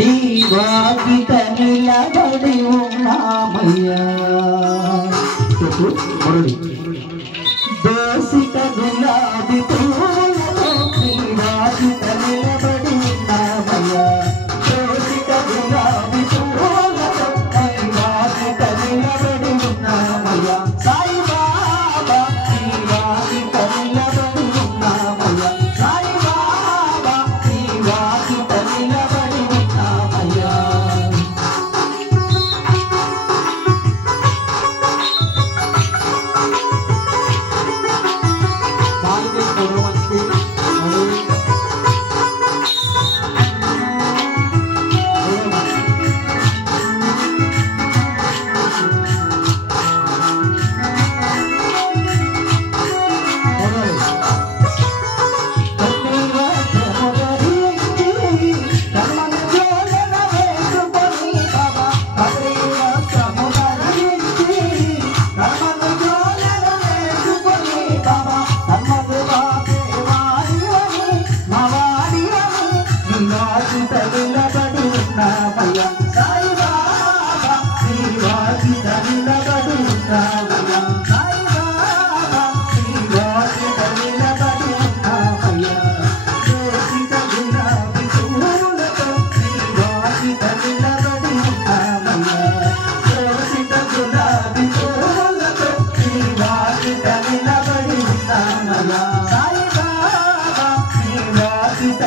నీ వాకిట నిలబడి ఉన్నామయ్యా. దోసిట గులాబీ పూలతో నీ వాకిట నిలబడి ఉన్నామయ్యా. దోసిట గులాబీ పూలతో నీ వాకిట నిలబడి ఉన్నామయ్యా. సాయి బాబా నీ వాకిట నిలబడి ఉన్నామయ్యా. సాయి బాబా నీ వాకిట నిలబడి ఉన్నామయ్యా. నిలబడి ఉన్నామయ్యా. సాయి బాబా నీ వాకిట నిలబడి ఉన్నామయ్యా. సాయి బాబా నీ వాకిట నిలబడి ఉన్నామయ్యా. దోసిట గులాబీ పూలతో నీ వాకిట నిలబడి ఉన్నామయ్యా. దోసిట గులాబీ పూలతో నీ వాకిట నిలబడి ఉన్నామయ్యా. సాయి బాబా నీ వాకిట